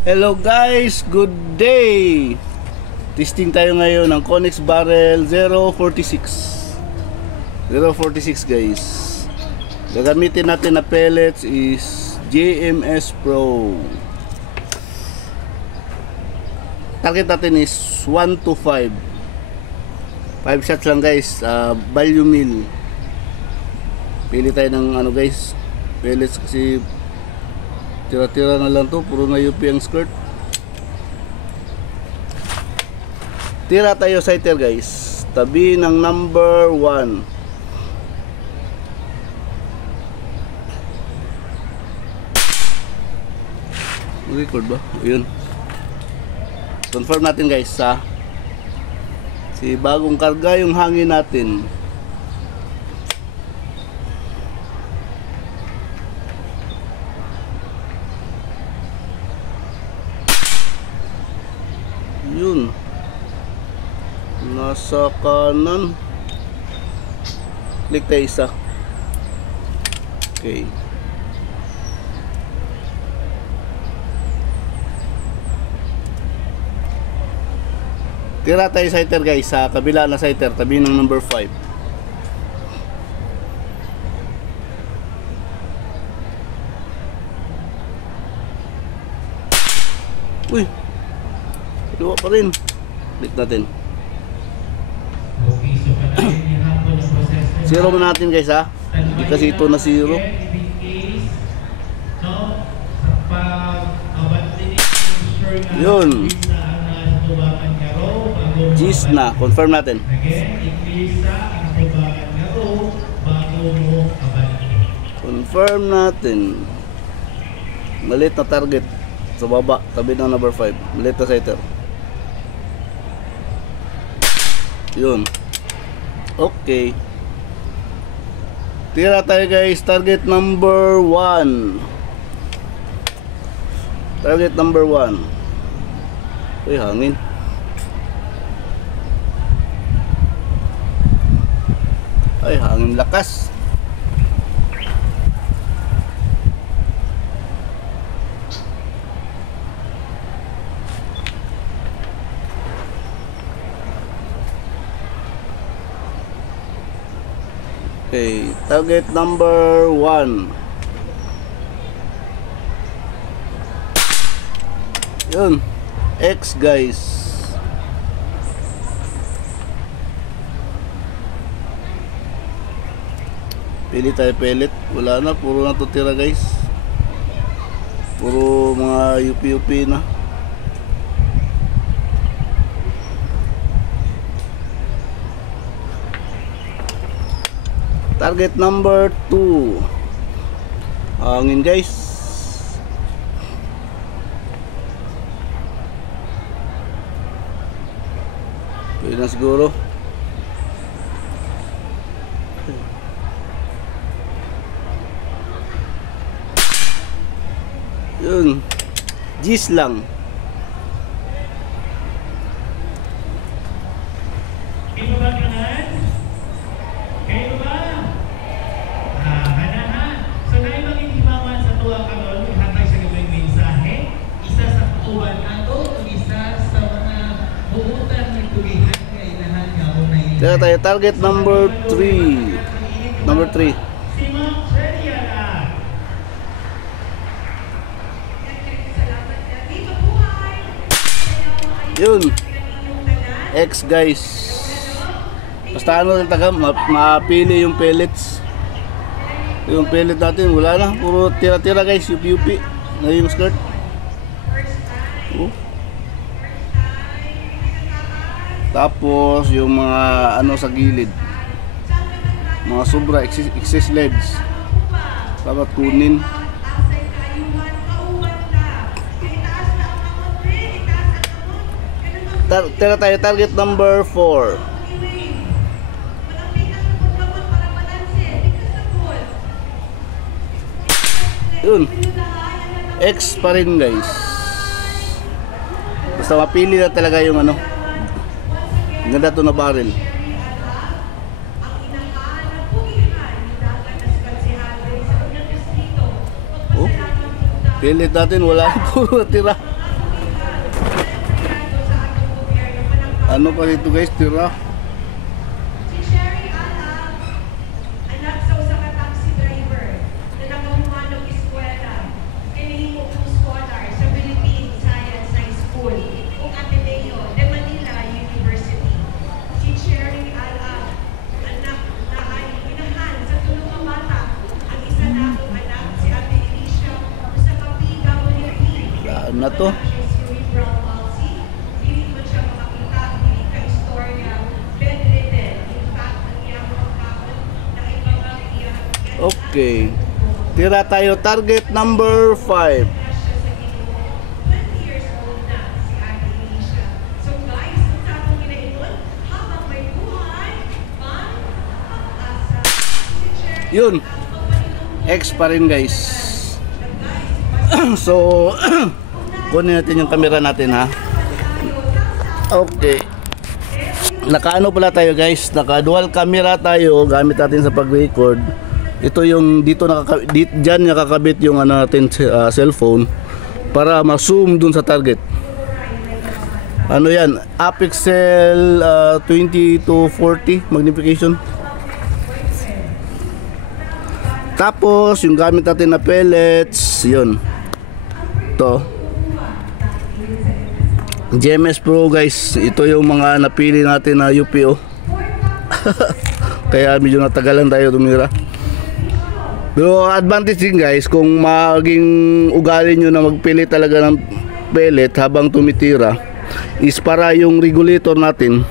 Hello guys, good day. Testing tayo ngayon ng Connex Barrel 046 guys. Gagamitin natin na pellets is JMS Pro. Target natin is 1 to 5 shots lang guys. Value meal. Pili tayo ng ano guys, pellets kasi tira-tira na lang to, puro na UP ang skirt. Tira tayo sighter guys, tabi ng number 1. Record ba? Ayun. Confirm natin guys ha. Si bagong karga yung hangin natin. Yun, nasa kanan. Click tayo isa. Okay, tira tayo sighter guys sa kabila na sighter, tabi ng number 5. Uy, dua pa rin. Click natin. Zero mo natin guys ha. Hindi kasi ito na zero. Yun. Gis na. Confirm natin. Confirm natin. Maliit na target sa baba, tabi ng number 5. Maliit na sighter. Yun. Okay. Tira tayo guys, target number 1. Target number 1. Uy, hangin. Ay, hangin lakas. Okay, target number 1. Yun, X guys. Pili tayo pellet. Wala na, puro na tutira guys. Puro mga UP na. Target number 2. Hangin guys. Pwede na siguro. Yun, Gis lang. Kaya tayo target number 3. Number 3. Yun, X guys. Basta ano yung taga, mapili yung pellets. Yung pellet natin, wala na, puro tira-tira guys, UP na yung skirt. Tapos yung mga ano sa gilid, mga sobra excess leads, dapat kunin. Tira tayo target number 4. Yun, X pa rin guys. Basta mapili na talaga yung ano. Ganda to na barrel. Oh, Pilit natin, wala puro tira. Ano pa dito guys, tira? Si Sherry Alam, anak sa usa ka taxi driver na nakahumanong eskwela, kinahimo kong scholar sa Philippine Science High School ug Ateneo de Manila University. Si Sherry Alam, anak na ay inahan sa tulong nga bata. Ang isa na akong anak, si Ate Alicia, sa PWD. Saan na to? Cerebral palsy, dili man siya makakita, dili ka istorya, bedridden. In fact, ang iyang pagkakon na ibang ang iyang Okay. Tira tayo, target number 5. siya sa Ginoo. 20 years old na si Ate Alicia. So guys, sa atong ginaingon, habang may buhay, man, pag-asa. Si Cherry Yun. X pa rin guys. So, kunin natin yung camera natin ha. Okay. Nakaano pala tayo guys, naka dual camera tayo gamit natin sa pag-record. Ito yung dito diyan nakakabit yung ano natin cellphone para ma-zoom dun sa target. Ano yan? Apixel 20 to 40 magnification. Tapos yung gamit natin na pellets, yun. Ito. GMS Pro guys, ito yung mga napili natin na UPO. Kaya medyo natagalan tayo tumira. Pero advantage din guys kung maging ugali nyo na magpili talaga ng pellet habang tumitira is para yung regulator natin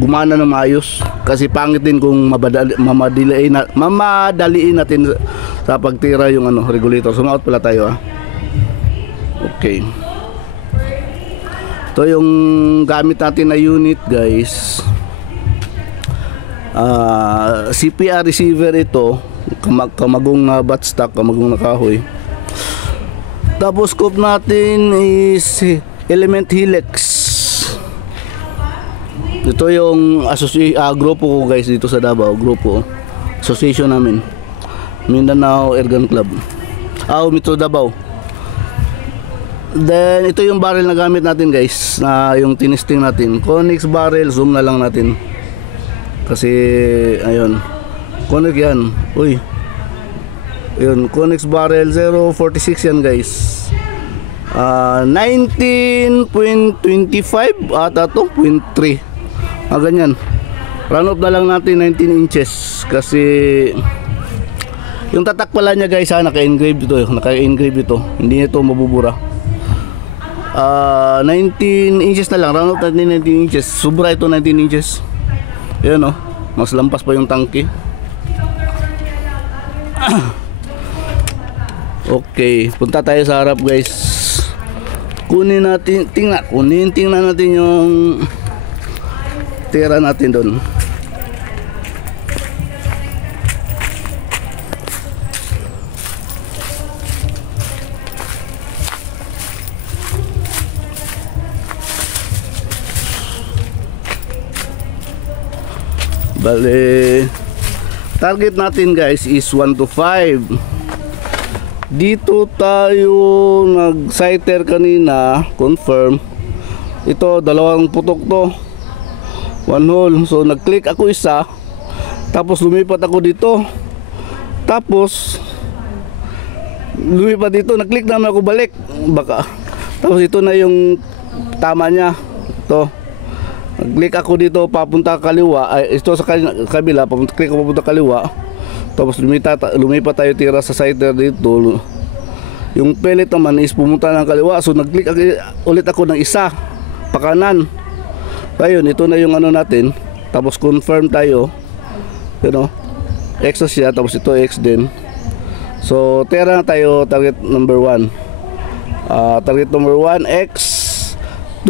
gumana na maayos. Kasi pangit din kung mamadaliin natin sa pagtira yung ano, regulator. Sumaot pala tayo ha. Okay. Ito yung gamit natin na unit guys. CPR receiver ito. Kamagong na buttstock, kamagong na kahoy. Tapos scope natin is Element Helix. Ito yung grupo ko guys dito sa Davao. Grupo, association namin, Mindanao Airgun Club, Metro Davao. Then ito yung barrel na gamit natin guys, na yung tinisting natin, Connex barrel. Zoom na lang natin kasi ayun, Connex yan. Uy, ayun, Connex barrel 046 yan guys. 19.25 ata to, 0.3 ganyan. Round up na lang natin 19 inches kasi yung tatak pala niya guys naka-engrave ito, hindi ito mabubura. 19 inches na lang, round up natin 19 inches. Sobra ito 19 inches. Yan mas lampas pa yung tangke. Okay, punta tayo sa harap guys. Tingnan natin yung tira natin doon. Bale, target natin guys is 1 to 5. Dito tayo nag-sighter kanina, confirm. Ito, dalawang putok to, 1 hole. So nag-click ako isa, tapos lumipat ako dito, tapos lumipat dito, nag-click naman ako balik, tapos ito na yung tama niya. Ito, nag-click ako dito papunta kaliwa, ito sa kabila, click ako papunta kaliwa. Tapos lumipat tayo tira sa sighter dito. Yung pellet naman is pumunta ng kaliwa. So nag-click ulit ako ng isa pa kanan. Ayun, ito na yung ano natin. Tapos confirm tayo. X na siya, tapos ito X din. So tira na tayo, target number 1. Target number 1 X,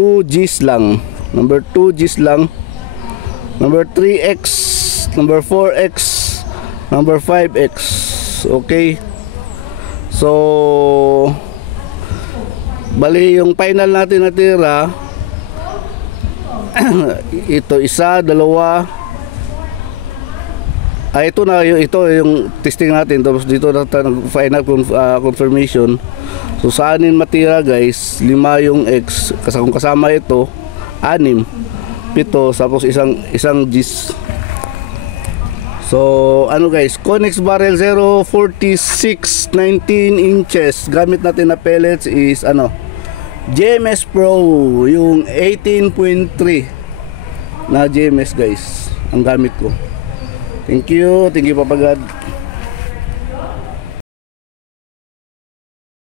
2 G's lang. Number 2 G's lang. Number 3 X, number 4 X, number 5X. Okay. So bali yung final natin na tira ito isa, dalawa. Ito na yung testing natin. Tapos dito na final confirmation. So sa anin matira guys, 5 yung X. Kasi kung kasama ito, 6. pito, tapos isang gis. So ano guys, Conex barrel 046 19 inches. Gamit natin na pellets is ano, JMS Pro, yung 18.3 na JMS guys ang gamit ko. Thank you Papa God.